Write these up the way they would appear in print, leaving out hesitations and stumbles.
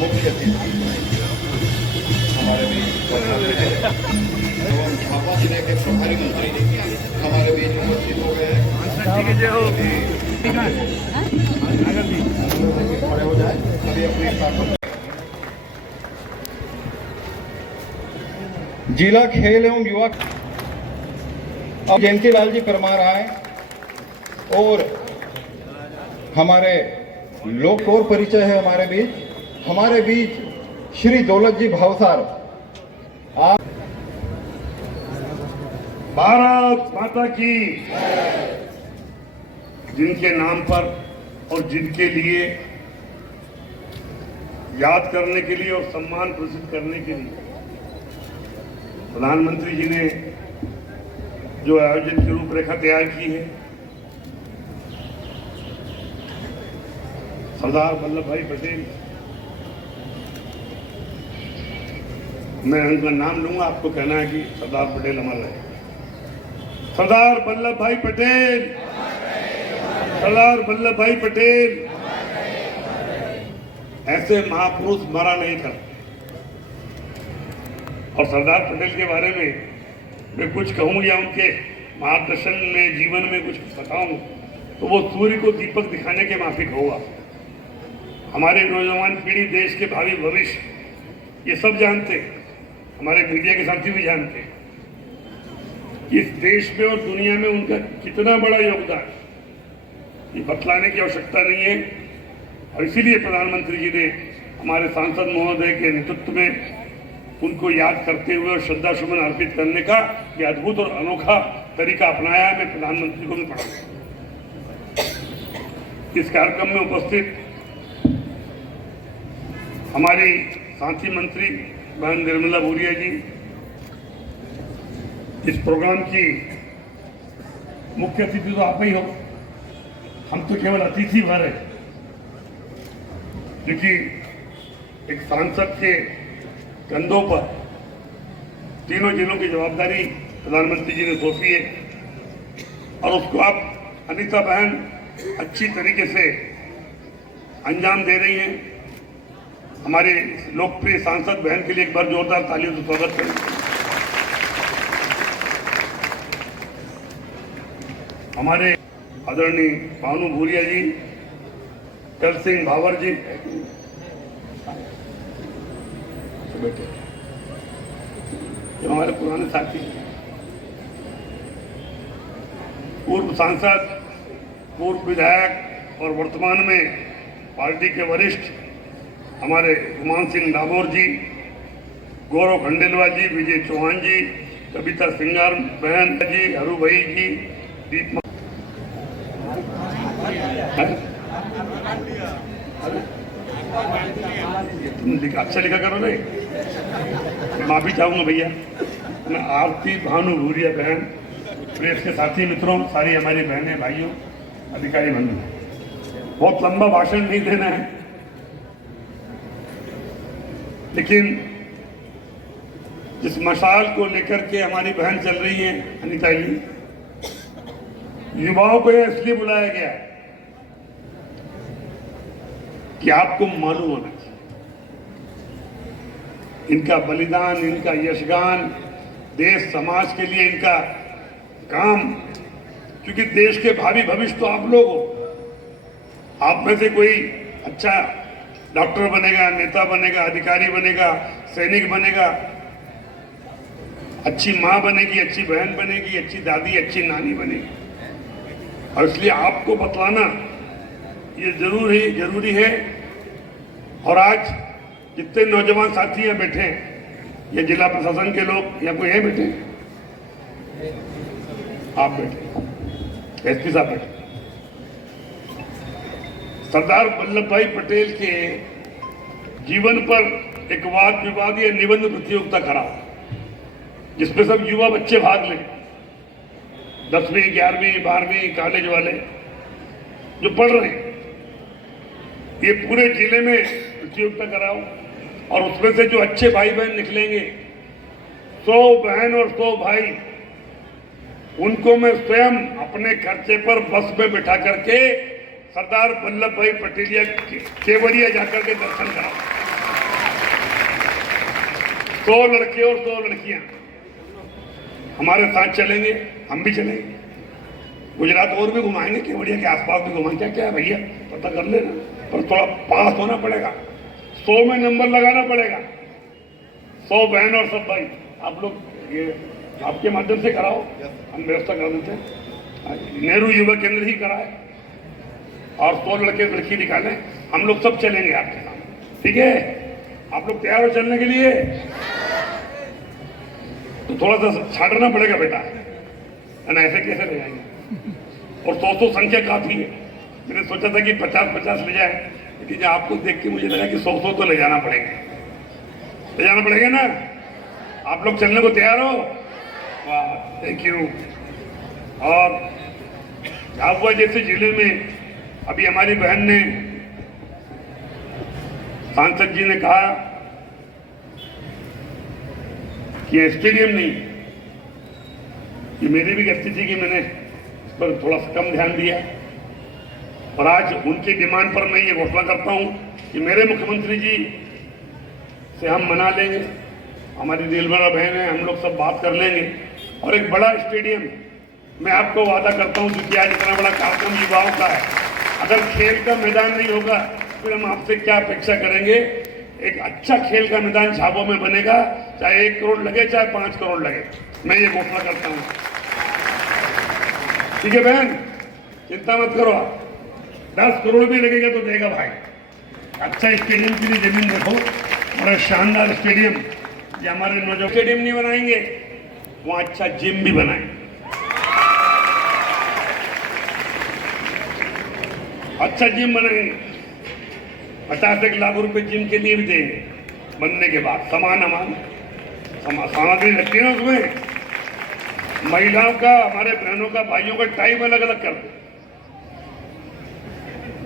मुख्य अतिथि हमारे बीच एवं झाबुआ जिले के प्रभारी मंत्री हमारे बीच उपस्थित हो गए खड़े हो जाए सभी अपने स्थान। जिला खेल एवं युवा अब जयंती लाल जी परमार आए और हमारे लोक और परिचय है हमारे बीच श्री दौलत जी भावसार। भारत माता की, जिनके नाम पर और जिनके लिए याद करने के लिए और सम्मान प्रदर्शित करने के लिए प्रधानमंत्री जी ने जो आयोजन की रूपरेखा तैयार की है, सरदार वल्लभ भाई पटेल, मैं उनका नाम लूंगा, आपको कहना है कि सरदार पटेल अमर रहे। सरदार वल्लभ भाई पटेल, सरदार वल्लभ भाई पटेल। ऐसे महापुरुष मरा नहीं करते। और सरदार पटेल के बारे में मैं कुछ कहूं या उनके मार्गदर्शन में जीवन में कुछ बताऊं तो वो सूर्य को दीपक दिखाने के माफिक होगा। हमारे नौजवान पीढ़ी, देश के भावी भविष्य, ये सब जानते, हमारे मीडिया के साथी भी जानते इस देश में और दुनिया में उनका कितना बड़ा योगदान, ये बतलाने की आवश्यकता नहीं है। और इसीलिए प्रधानमंत्री जी ने हमारे सांसद महोदय के नेतृत्व में उनको याद करते हुए और श्रद्धा सुमन अर्पित करने का ये अद्भुत और अनोखा तरीका अपनाया है। मैं प्रधानमंत्री को भी पढ़ा। इस कार्यक्रम में उपस्थित हमारी साथी मंत्री बहन निर्मला भूरिया जी, इस प्रोग्राम की मुख्य अतिथि तो आप ही हो, हम तो केवल अतिथि भर है, क्योंकि एक सांसद के कंधों पर तीनों जिलों की जवाबदारी प्रधानमंत्री जी ने सौंपी है और उसको आप अनीता बहन अच्छी तरीके से अंजाम दे रही हैं। हमारे लोकप्रिय सांसद बहन के लिए एक बार जोरदार तालियों से स्वागत करें। हमारे आदरणीय भानु भूरिया जी, कर सिंह भावर जी, बैठे, जो हमारे पुराने साथी, पूर्व सांसद, पूर्व विधायक और वर्तमान में पार्टी के वरिष्ठ हमारे गुमान सिंह डामोर जी, गौरव खंडेलवाल जी, विजय चौहान जी, कविता सिंगार बहन जी, हरू भाई जी, दीप तुम अच्छा लिखा करो रे, माफी चाहूंगा भैया। मैं आरती भानु भूरिया बहन, प्रेस के साथी मित्रों, सारी हमारी बहनें, भाइयों, अधिकारी बंधु, बहुत लंबा भाषण नहीं देना है, लेकिन जिस मशाल को लेकर के हमारी बहन चल रही है अनीता जी, युवाओं को यह इसलिए बुलाया गया है कि आपको मालूम होना चाहिए इनका बलिदान, इनका यशगान, देश समाज के लिए इनका काम, क्योंकि देश के भावी भविष्य तो आप लोग हो। आप में से कोई अच्छा डॉक्टर बनेगा, नेता बनेगा, अधिकारी बनेगा, सैनिक बनेगा, अच्छी माँ बनेगी, अच्छी बहन बनेगी, अच्छी दादी, अच्छी नानी बनेगी। और इसलिए आपको बतलाना ये जरूरी है। और आज जितने नौजवान साथी यहाँ बैठे हैं, या जिला प्रशासन के लोग या कोई है बैठे, आप बैठे, एसपी साहब बैठे, सरदार वल्लभ भाई पटेल के जीवन पर एक वाद विवाद या निबंध प्रतियोगिता करा, जिसमें सब युवा बच्चे भाग लें, 10वीं 11वीं 12वीं कॉलेज वाले जो पढ़ रहे हैं, ये पूरे जिले में प्रतियोगिता कराओ और उसमें से जो अच्छे भाई बहन निकलेंगे, 100 बहन और 100 भाई, उनको मैं स्वयं अपने खर्चे पर बस में बिठा करके सरदार वल्लभ भाई पटेल केवड़िया जाकर के दर्शन कराऊं। 100 लड़के और 100 लड़कियां हमारे साथ चलेंगे, हम भी चलेंगे। गुजरात और भी घुमाएंगे, केवड़िया के आसपास भी घुमाएंगे। क्या है भैया, पता कर लेना, पर थोड़ा पास होना पड़ेगा, 100 में नंबर लगाना पड़ेगा। 100 बहन और सब भाई, आप लोग ये आपके माध्यम से कराओ, हम व्यवस्था कर देते हैं। नेहरू युवा केंद्र ही कराए और 100 लड़के लड़की निकालें, हम लोग सब चलेंगे आपके साथ, ठीक है? आप लोग तैयार हो चलने के लिए? तो थोड़ा सा छाटना पड़ेगा बेटा, ना ऐसे कैसे ले जाएंगे? और 100 संख्या काफी है। मैंने सोचा था कि 50-50 ले जाए, लेकिन आपको देख के मुझे लगा कि 100 तो ले जाना पड़ेगा, ले जाना पड़ेगा ना? आप लोग चलने को तैयार हो? वाह, थैंक यू। और झाबुआ जैसे जिले में अभी हमारी बहन ने, सांसद जी ने कहा कि स्टेडियम नहीं, ये मेरी भी गलती थी कि मैंने इस पर थोड़ा सा कम ध्यान दिया। और आज उनकी डिमांड पर मैं ये घोषणा करता हूं कि मेरे मुख्यमंत्री जी से हम मना लेंगे, हमारी दिलबरा बहन है, हम लोग सब बात कर लेंगे और एक बड़ा स्टेडियम मैं आपको वादा करता हूं, क्योंकि आज इतना बड़ा कार्यक्रम युवाओं का है। अगर खेल का मैदान नहीं होगा फिर हम आपसे क्या अपेक्षा करेंगे? एक अच्छा खेल का मैदान झाबुआ में बनेगा, चाहे 1 करोड़ लगे चाहे 5 करोड़ लगे, मैं ये घोषणा करता हूं। ठीक है बहन, चिंता मत करो, 10 करोड़ भी लगेगा तो देगा भाई। अच्छा स्टेडियम के लिए जमीन रखो, और शानदार स्टेडियम, ये हमारे नौजवान स्टेडियम नहीं बनाएंगे, वहां अच्छा जिम भी बनाएंगे, अच्छा जिम बनाएंगे। 50 लाख रुपए जिम के लिए भी देंगे बनने के बाद। सामग्री लगती है ना उसमें, महिलाओं का, हमारे बहनों का, भाइयों का टाइम अलग अलग कर दो।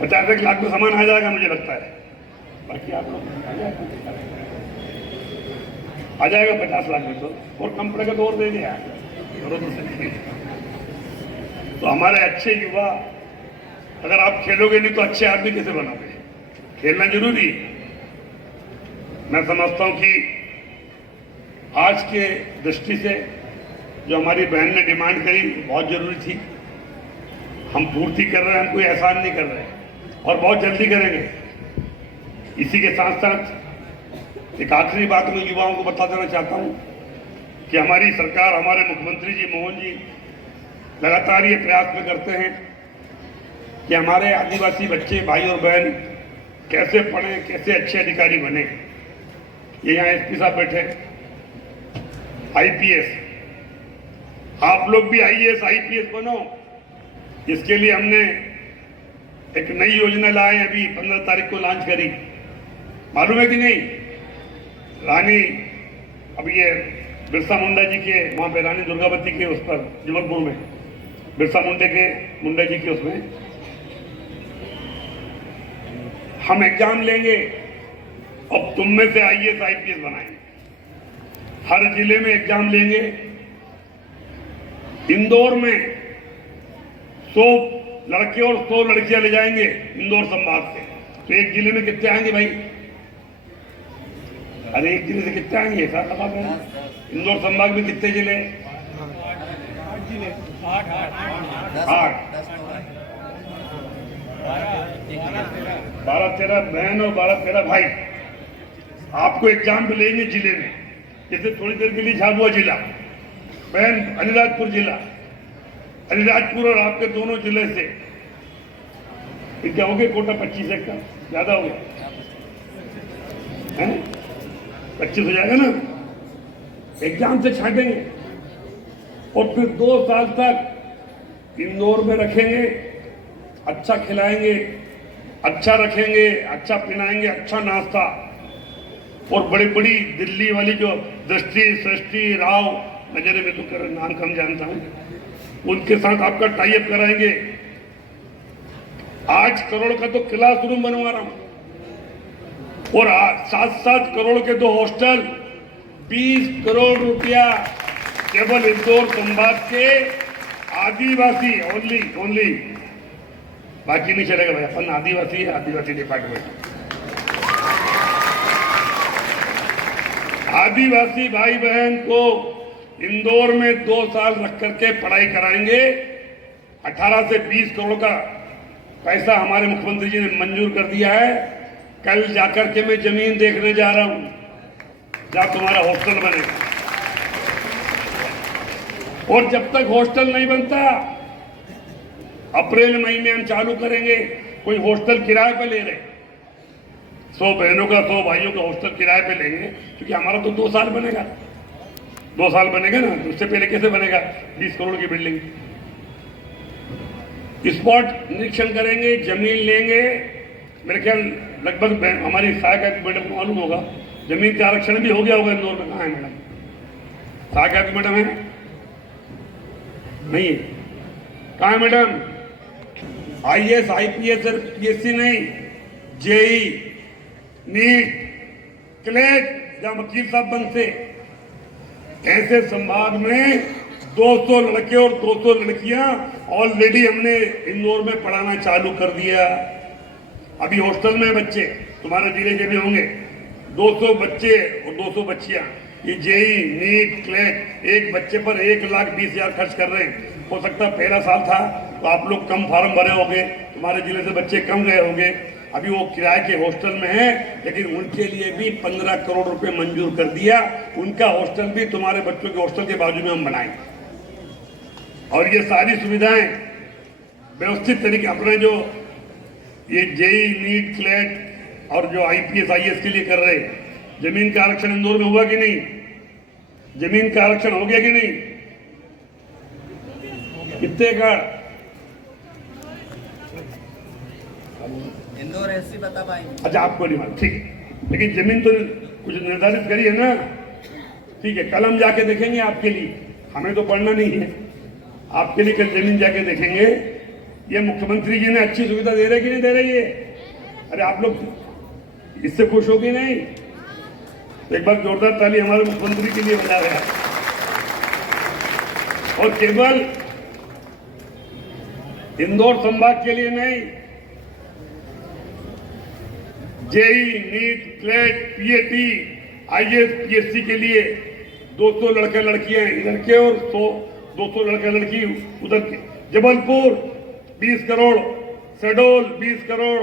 50 लाख में सामान आ जाएगा मुझे लगता है, बाकी आप लोग आ जाएगा 50 लाख में, तो और कम पड़ेगा तो और दे दिया। तो हमारे अच्छे युवा, अगर आप खेलोगे नहीं तो अच्छे आदमी कैसे बनोगे? खेलना जरूरी है। मैं समझता हूं कि आज के दृष्टि से जो हमारी बहन ने डिमांड करी बहुत जरूरी थी, हम पूर्ति कर रहे हैं, हम कोई एहसान नहीं कर रहे हैं और बहुत जल्दी करेंगे। इसी के साथ साथ एक आखिरी बात मैं युवाओं को बता देना चाहता हूं कि हमारी सरकार, हमारे मुख्यमंत्री जी मोहन जी लगातार ये प्रयास में करते हैं कि हमारे आदिवासी बच्चे, भाई और बहन कैसे पढ़ें, कैसे अच्छे अधिकारी बने। ये यहाँ एसपी साहब बैठे, आईपीएस, आप लोग भी आईएएस आईपीएस बनो। इसके लिए हमने एक नई योजना लाए, अभी 15 तारीख को लॉन्च करी, मालूम है कि नहीं? रानी, अभी ये बिरसा मुंडा जी के वहां पे, रानी दुर्गावती के उस पर जबलपुर में, बिरसा मुंडा जी के उसमें हम एग्जाम लेंगे, अब तुम में से आईएएस आईपीएस बनाएंगे। हर जिले में एग्जाम लेंगे। इंदौर में 100 लड़के और 100 लड़कियां ले जाएंगे इंदौर संभाग से, तो एक जिले में कितने आएंगे भाई? अरे एक जिले से कितने आएंगे? साथ लगा दें। इंदौर संभाग में कितने जिले? 8, 12-13 बहन और 12-13 भाई आपको एग्जाम भी लेंगे जिले में। जैसे थोड़ी देर के लिए झाबुआ जिला, बहन अलीराजपुर जिला, अलीराजपुर और आपके दोनों जिले से क्या हो गए कोटा? 25 एक का ज्यादा हो गया है, 25 हो जाएगा ना। एग्जाम से छाटेंगे और फिर 2 साल तक इंदौर में रखेंगे, अच्छा खिलाएंगे, अच्छा रखेंगे, अच्छा पिलाएंगे, अच्छा नाश्ता। और बड़ी बड़ी दिल्ली वाली जो दृष्टि, सृष्टि, राव, नजरे में तो कर नाम कम जानता हूं, उनके साथ आपका टाई अप कराएंगे। 8 करोड़ का तो क्लासरूम बनवा रहा हूं और 7-7 करोड़ के 2 हॉस्टल, 20 करोड़ रुपया केवल इंदौर संभाग के आदिवासी ओनली, बाकी नहीं चलेगा भाई, अपन आदिवासी है, आदिवासी डिपार्टमेंट। आदिवासी भाई बहन को इंदौर में 2 साल रख करके पढ़ाई कराएंगे। 18 से 20 करोड़ का पैसा हमारे मुख्यमंत्री जी ने मंजूर कर दिया है। कल जाकर के मैं जमीन देखने जा रहा हूं जहां तुम्हारा हॉस्टल बनेगा। और जब तक हॉस्टल नहीं बनता, अप्रैल मई में हम चालू करेंगे। कोई हॉस्टल किराए पे ले रहे, 100 बहनों का 100 भाइयों का हॉस्टल किराए पे लेंगे, क्योंकि हमारा तो 2 साल बनेगा। 2 साल बनेगा ना, उससे पहले कैसे बनेगा 20 करोड़ की बिल्डिंग। स्पॉट निरीक्षण करेंगे, जमीन लेंगे। मेरे ख्याल लगभग हमारी सहायक मैडम को मालूम होगा, जमीन का आरक्षण भी हो गया होगा इंदौर में। कहाँ है मैडम? सहायक मैडम है? नहीं है। कहाँ है मैडम? IAS IPS और PSC नहीं, JEE, नीट, क्लेट, जहां वकील साहब बनते। ऐसे संभाग में 200 लड़के और 200 लड़कियां ऑलरेडी हमने इंदौर में पढ़ाना चालू कर दिया। अभी हॉस्टल में बच्चे तुम्हारे जिले के भी होंगे, 200 बच्चे और 200 बच्चियां। ये JEE, नीट, क्लेट, एक बच्चे पर 1,20,000 खर्च कर रहे हैं। हो सकता है पहला साल था तो आप लोग कम फार्म भरे होंगे, तुम्हारे जिले से बच्चे कम गए होंगे। अभी वो किराए के हॉस्टल में है, लेकिन उनके लिए भी 15 करोड़ रुपए मंजूर कर दिया। उनका हॉस्टल भी तुम्हारे बच्चों के हॉस्टल के बाजू में हम बनाएंगे। और ये सारी सुविधाएं व्यवस्थित तरीके अपने जो ये JEE, नीट, क्लेट और जो IPS IAS के लिए कर रहे हैं। जमीन का आरक्षण इंदौर में हुआ कि नहीं? जमीन का आरक्षण हो गया कि नहीं? कितने का? इंदौर SC बता भाई। अच्छा, आपको नहीं मालूम, ठीक है। लेकिन जमीन तो कुछ निर्धारित करी है ना, ठीक है। कल हम जाके देखेंगे आपके लिए, हमें तो पढ़ना नहीं है, आपके लिए कल जमीन जाके देखेंगे। ये मुख्यमंत्री जी ने अच्छी सुविधा दे रहे कि नहीं दे रही है? अरे आप लोग इससे खुश हो कि नहीं? एक बार जोरदार ताली हमारे मुख्यमंत्री के लिए बजा रहे हैं। और केवल इंदौर संभाग के लिए नहीं, JEE, NEET, CLAT, PAT, IAS, PSC के लिए 200 लड़के लड़कियां इधर के और 200 लड़का लड़की उधर के। जबलपुर 20 करोड़, शहडोल 20 करोड़,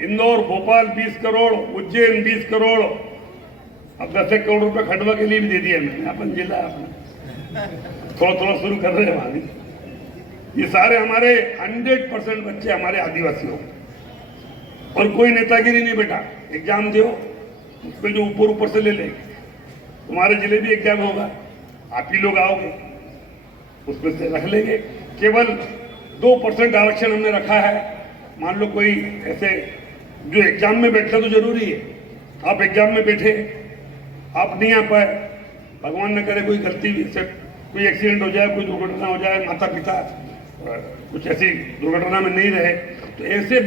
इंदौर भोपाल 20 करोड़, उज्जैन 20 करोड़। अब 10 करोड़ रुपए खंडवा के लिए भी दे दिया मैंने, अपन जिला अपना थोड़ा थोड़ा शुरू कर रहे हैं वहां भी। ये सारे हमारे 100% बच्चे हमारे आदिवासी हो। और कोई नेतागिरी नहीं बेटा, एग्जाम दो, उसमें जो ऊपर से ले लेंगे। तुम्हारे जिले भी एग्जाम होगा, आप ही लोग आओगे, उसमें से रख लेंगे। केवल 2% आरक्षण हमने रखा है। मान लो कोई ऐसे जो एग्जाम में बैठना तो जरूरी है, आप एग्जाम में बैठे, आप नहीं आ पाए, भगवान न करे कोई गलती से कोई एक्सीडेंट हो जाए, कोई दुर्घटना हो जाए, माता पिता कुछ ऐसी दुर्घटना में नहीं रहे, तो ऐसे